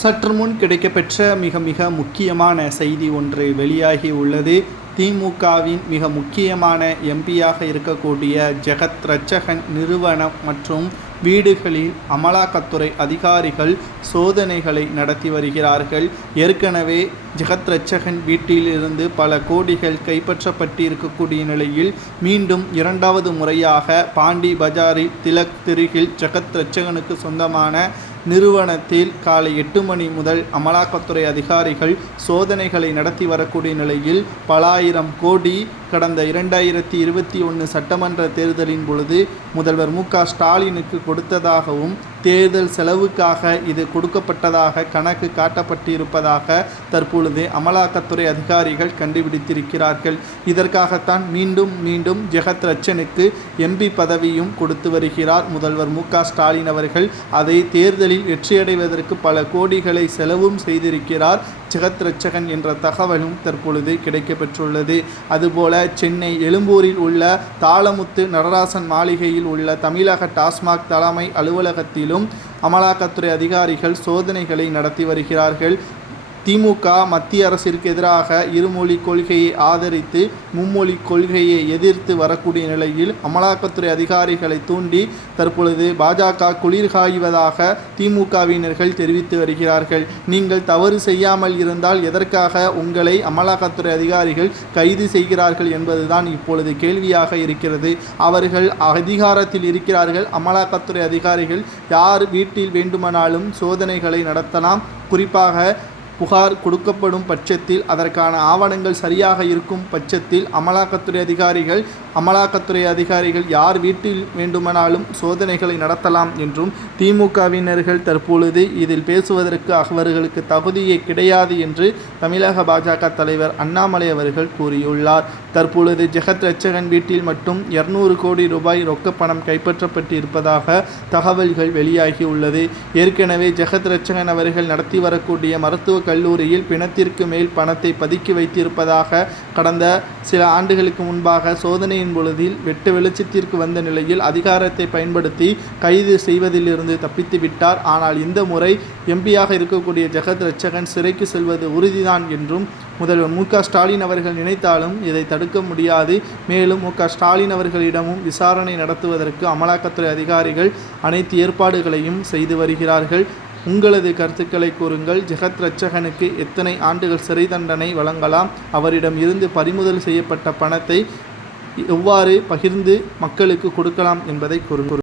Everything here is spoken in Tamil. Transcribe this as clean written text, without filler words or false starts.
சற்று முன் கிடைக்கப்பெற்ற மிக முக்கியமான செய்தி ஒன்று வெளியாகி உள்ளது. திமுகவின் மிக முக்கியமான எம்பியாக இருக்கக்கூடிய ஜெகத் ரட்சகன் நிறுவனம் மற்றும் வீடுகளில் அமலாக்கத்துறை அதிகாரிகள் சோதனைகளை நடத்தி வருகிறார்கள். ஏற்கனவே ஜெகத் ரட்சகன் வீட்டிலிருந்து பல கோடிகள் கைப்பற்றப்பட்டிருக்கக்கூடிய நிலையில் மீண்டும் இரண்டாவது முறையாக பாண்டி பஜாரில் திலக் தெருவில் ஜெகத் ரட்சகனுக்கு சொந்தமான நிறுவனத்தில் காலை 8 மணி முதல் அமலாக்கத்துறை அதிகாரிகள் சோதனைகளை நடத்தி வரக்கூடிய நிலையில் பல ஆயிரம் கோடி கடந்த 2021 சட்டமன்ற தேர்தலின் பொழுது முதல்வர் மு.க.ஸ்டாலினுக்கு கொடுத்ததாகவும் தேர்தல் செலவுக்காக இது கொடுக்கப்பட்டதாக கணக்கு காட்டப்பட்டிருப்பதாக தற்பொழுது அமலாக்கத்துறை அதிகாரிகள் கண்டுபிடித்திருக்கிறார்கள். இதற்காகத்தான் மீண்டும் ஜெகத் ரட்சனுக்கு எம்பி பதவியும் கொடுத்து வருகிறார் முதல்வர் மு.க.ஸ்டாலின் அவர்கள். அதை தேர்தலில் வெற்றியடைவதற்கு பல கோடிகளை செலவும் செய்திருக்கிறார் ஜெகத் ரட்சகன் என்ற தகவலும் தற்பொழுது கிடைக்கப்பெற்றுள்ளது. அதுபோல சென்னை எழும்பூரில் உள்ள தாளமுத்து நடராசன் மாளிகையில் உள்ள தமிழக டாஸ்மாக் தலைமை அலுவலகத்திலும் அமலாக்கத்துறை அதிகாரிகள் சோதனைகளை நடத்தி வருகிறார்கள். திமுக மத்திய அரசிற்கு எதிராக இருமொழி கொள்கையை ஆதரித்து மும்மொழி கொள்கையை எதிர்த்து வரக்கூடிய நிலையில் அமலாக்கத்துறை அதிகாரிகளை தூண்டி தற்பொழுது பாஜக குளிர்காய்வதாக திமுகவினர்கள் தெரிவித்து வருகிறார்கள். நீங்கள் தவறு செய்யாமல் இருந்தால் எதற்காக உங்களை அமலாக்கத்துறை அதிகாரிகள் கைது செய்கிறார்கள் என்பதுதான் இப்பொழுது கேள்வியாக இருக்கிறது. அவர்கள் அதிகாரத்தில் இருக்கிறார்கள். அமலாக்கத்துறை அதிகாரிகள் யார் வீட்டில் வேண்டுமானாலும் சோதனைகளை நடத்தலாம். குறிப்பாக புகார் கொடுக்கப்படும் பட்சத்தில் அதற்கான ஆவணங்கள் சரியாக இருக்கும் பட்சத்தில் அமலாக்கத்துறை அதிகாரிகள் யார் வீட்டில் வேண்டுமானாலும் சோதனைகளை நடத்தலாம் என்றும் திமுகவினர்கள் தற்பொழுது இதில் பேசுவதற்கு அவர்களுக்கு தகுதியே கிடையாது என்று தமிழக பாஜக தலைவர் அண்ணாமலை அவர்கள் கூறியுள்ளார். தற்பொழுது ஜெகத் ரட்சகன் வீட்டில் மட்டும் 200 கோடி ரூபாய் ரொக்க பணம் கைப்பற்றப்பட்டு இருப்பதாக தகவல்கள் வெளியாகி உள்ளது. ஏற்கனவே ஜெகத் ரட்சகன் அவர்கள் நடத்தி வரக்கூடிய மருத்துவ கல்லூரியில் பிணத்திற்கு மேல் பணத்தை பதுக்கி வைத்திருப்பதாக கடந்த சில ஆண்டுகளுக்கு முன்பாக சோதனையின் பொழுதில் வெட்டு வெளிச்சத்திற்கு வந்த நிலையில் அதிகாரத்தை பயன்படுத்தி கைது செய்வதிலிருந்து தப்பித்து விட்டார். ஆனால் இந்த முறை எம்பியாக இருக்கக்கூடிய ஜெகத் ரட்சகன் சிறைக்கு செல்வது உறுதிதான் என்றும் முதல்வர் மு.க.ஸ்டாலின் அவர்கள் நினைத்தாலும் இதை தடுக்க முடியாது. மேலும் மு.க.ஸ்டாலின் அவர்களிடமும் விசாரணை நடத்துவதற்கு அமலாக்கத்துறை அதிகாரிகள் அனைத்து ஏற்பாடுகளையும் செய்து வருகிறார்கள். உங்களது கருத்துக்களை கூறுங்கள். ஜெகத் ரட்சகனுக்கு எத்தனை ஆண்டுகள் சிறை தண்டனை வழங்கலாம்? அவரிடம் இருந்து பறிமுதல் செய்யப்பட்ட பணத்தை எவ்வாறு பகிர்ந்து மக்களுக்கு கொடுக்கலாம் என்பதை கூறுங்கள்.